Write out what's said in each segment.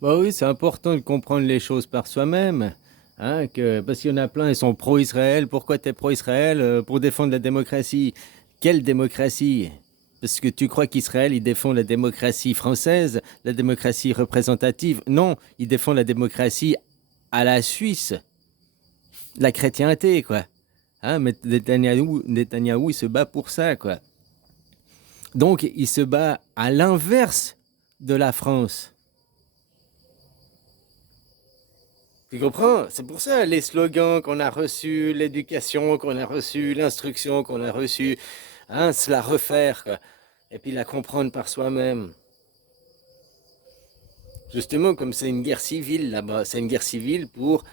Bah oui, c'est important de comprendre les choses par soi-même. Hein, parce qu'il y en a plein, ils sont pro-Israël. Pourquoi tu es pro-Israël? Pour défendre la démocratie. Quelle démocratie? Parce que tu crois qu'Israël, il défend la démocratie française, la démocratie représentative. Non, il défend la démocratie à la Suisse, la chrétienté, quoi. Hein, mais Netanyahou, il se bat pour ça, quoi. Donc, il se bat à l'inverse de la France. Tu comprends? C'est pour ça les slogans qu'on a reçus, l'éducation qu'on a reçue, l'instruction qu'on a reçue, hein, se la refaire, quoi. Et puis la comprendre par soi-même. Justement, comme c'est une guerre civile là-bas, c'est une guerre civile pour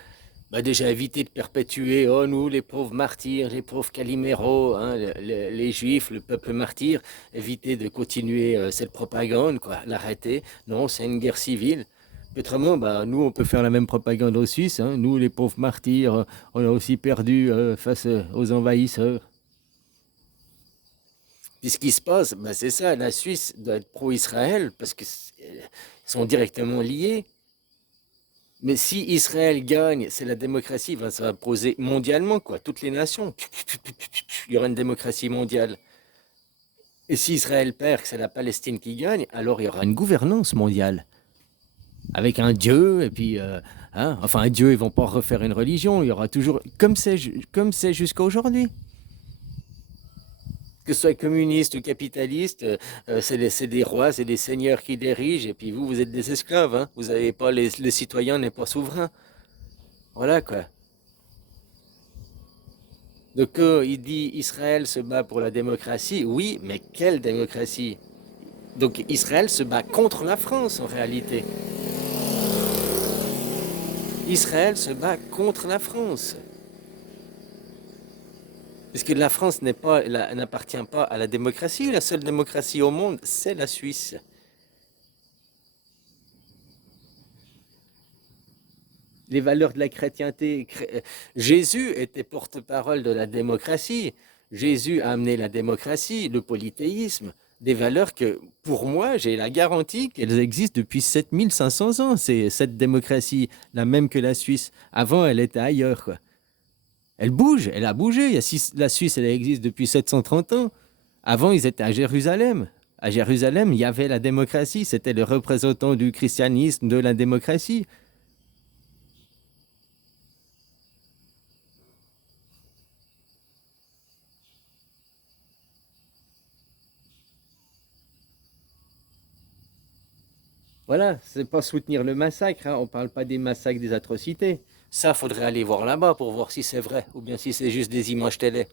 déjà éviter de perpétuer, oh nous, les pauvres martyrs, les pauvres caliméros, hein, les juifs, le peuple martyr, éviter de continuer cette propagande, quoi, l'arrêter. Non, c'est une guerre civile. Autrement, nous, on peut faire la même propagande aux Suisses. Hein. Nous, les pauvres martyrs, on a aussi perdu face aux envahisseurs. Puis ce qui se passe, c'est ça, la Suisse doit être pro-Israël parce qu'ils sont directement liés. Mais si Israël gagne, c'est la démocratie, ça va poser mondialement, quoi, toutes les nations. Il y aura une démocratie mondiale. Et si Israël perd, que c'est la Palestine qui gagne, alors il y aura une gouvernance mondiale. Avec un dieu, et puis, hein, enfin, un dieu, ils vont pas refaire une religion, il y aura toujours, comme c'est jusqu'à aujourd'hui. Que ce soit communiste ou capitaliste, c'est des rois, c'est des seigneurs qui dirigent, et puis vous, vous êtes des esclaves, hein. Vous avez pas, le citoyen n'est pas souverain. Voilà, quoi. Donc, il dit Israël se bat pour la démocratie. Oui, mais quelle démocratie? Donc, Israël se bat contre la France en réalité. Israël se bat contre la France. Puisque la France n'appartient pas à la démocratie. La seule démocratie au monde, c'est la Suisse. Les valeurs de la chrétienté. Jésus était porte-parole de la démocratie. Jésus a amené la démocratie, le polythéisme, des valeurs que, pour moi, j'ai la garantie qu'elles existent depuis 7500 ans. C'est cette démocratie, la même que la Suisse. Avant, elle était ailleurs, quoi. Elle bouge, elle a bougé. La Suisse, elle existe depuis 730 ans. Avant, ils étaient à Jérusalem. À Jérusalem, il y avait la démocratie. C'était le représentant du christianisme, de la démocratie. Voilà, c'est pas soutenir le massacre, hein. On parle pas des massacres, des atrocités. Ça, faudrait aller voir là-bas pour voir si c'est vrai ou bien si c'est juste des images télé.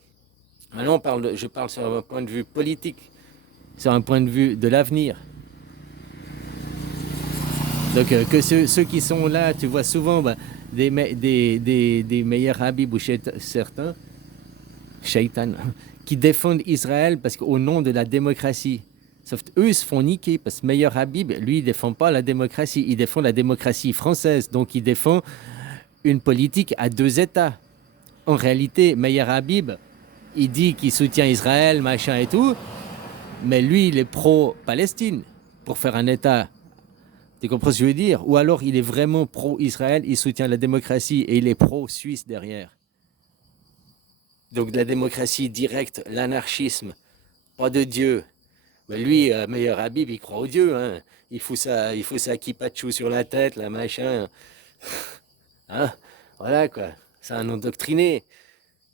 Maintenant, je parle sur un point de vue politique, sur un point de vue de l'avenir. Donc, que ceux qui sont là, tu vois souvent des meilleurs habits ou certains, shaitan, qui défendent Israël parce qu'au nom de la démocratie. Sauf qu'eux, ils se font niquer parce que Meilleur Habib, lui, il ne défend pas la démocratie, il défend la démocratie française. Donc, il défend une politique à deux États. En réalité, Meilleur Habib, il dit qu'il soutient Israël, machin et tout, mais lui, il est pro-Palestine pour faire un État. Tu comprends ce que je veux dire? Ou alors, il est vraiment pro-Israël, il soutient la démocratie et il est pro-Suisse derrière. Donc, de la démocratie directe, l'anarchisme, pas de Dieu. Mais lui, Meilleur Habib, il croit au Dieu. Hein. Il faut sa kipachou sur la tête, la machin. Hein? Voilà, quoi. C'est un endoctriné.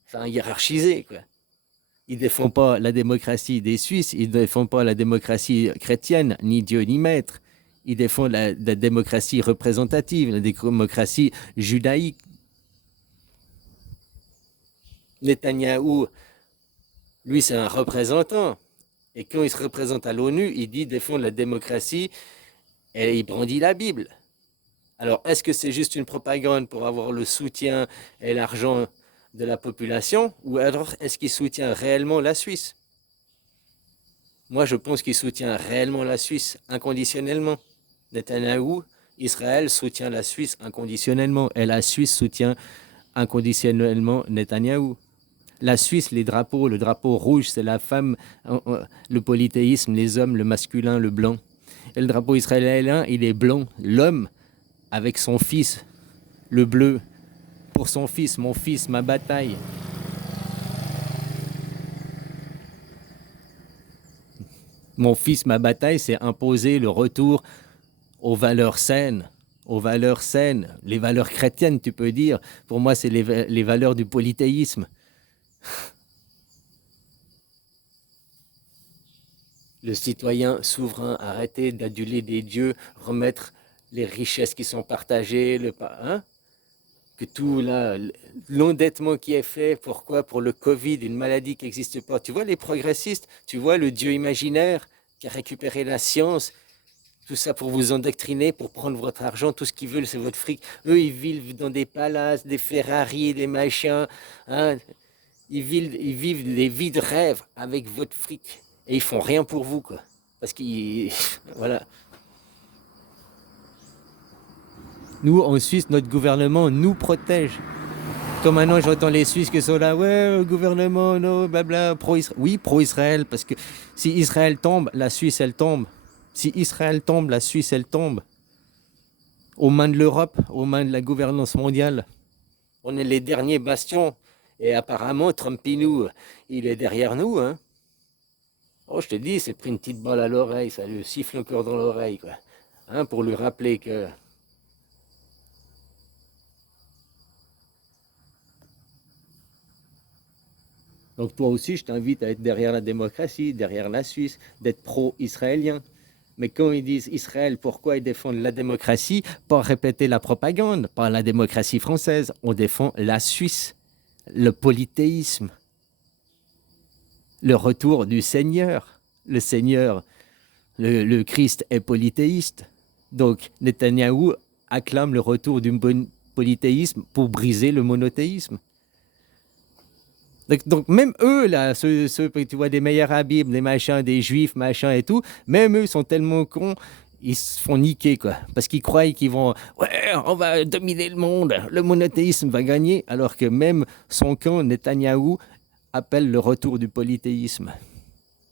C'est un hiérarchisé, quoi. Il ne défend pas la démocratie des Suisses, il ne défend pas la démocratie chrétienne, ni Dieu ni maître. Il défend la démocratie représentative, la démocratie judaïque. Netanyahou, lui, c'est un représentant. Et quand il se représente à l'ONU, il dit défendre la démocratie et il brandit la Bible. Alors, est-ce que c'est juste une propagande pour avoir le soutien et l'argent de la population ou alors est-ce qu'il soutient réellement la Suisse? Moi, je pense qu'il soutient réellement la Suisse inconditionnellement. Netanyahou, Israël soutient la Suisse inconditionnellement et la Suisse soutient inconditionnellement Netanyahou. La Suisse, les drapeaux, le drapeau rouge, c'est la femme, le polythéisme, les hommes, le masculin, le blanc. Et le drapeau israélien, il est blanc, l'homme, avec son fils, le bleu, pour son fils, mon fils, ma bataille. Mon fils, ma bataille, c'est imposer le retour aux valeurs saines, les valeurs chrétiennes, tu peux dire. Pour moi, c'est les valeurs du polythéisme. Le citoyen souverain, arrêter d'aduler des dieux, remettre les richesses qui sont partagées, hein, que tout là, l'endettement qui est fait, pourquoi? Pour le Covid, une maladie qui n'existe pas. Tu vois les progressistes, tu vois le dieu imaginaire qui a récupéré la science, tout ça pour vous endoctriner, pour prendre votre argent, tout ce qu'ils veulent, c'est votre fric. Eux, ils vivent dans des palaces, des Ferrari, des machins, hein. Ils vivent des vies de rêve avec votre fric. Et ils font rien pour vous, quoi. Parce qu'ils... Voilà. Nous, en Suisse, notre gouvernement nous protège. Comme maintenant, j'entends les Suisses qui sont là, ouais, le gouvernement, non, blabla, pro-Israël. Oui, pro-Israël, parce que si Israël tombe, la Suisse, elle tombe. Si Israël tombe, la Suisse, elle tombe. Aux mains de l'Europe, aux mains de la gouvernance mondiale. On est les derniers bastions. Et apparemment, Trumpinou, il est derrière nous, hein. Oh, je te dis, c'est pris une petite balle à l'oreille, ça lui siffle encore dans l'oreille, quoi. Hein, pour lui rappeler que... Donc toi aussi, je t'invite à être derrière la démocratie, derrière la Suisse, d'être pro-israélien. Mais quand ils disent Israël, pourquoi ils défendent la démocratie? Pas répéter la propagande, pas la démocratie française. On défend la Suisse, le polythéisme, le retour du Seigneur. Le Seigneur, le Christ est polythéiste. Donc Netanyahou acclame le retour du polythéisme pour briser le monothéisme. Donc même eux, là, ceux que tu vois, des meilleurs habits, des machins, des juifs, machins et tout, même eux sont tellement cons, ils se font niquer, quoi. Parce qu'ils croient qu'ils vont, ouais, on va dominer le monde, le monothéisme va gagner, alors que même son camp, Netanyahou, appelle le retour du polythéisme.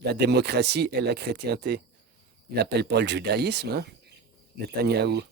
La démocratie et la chrétienté. Il n'appelle pas le judaïsme, hein, Netanyahou.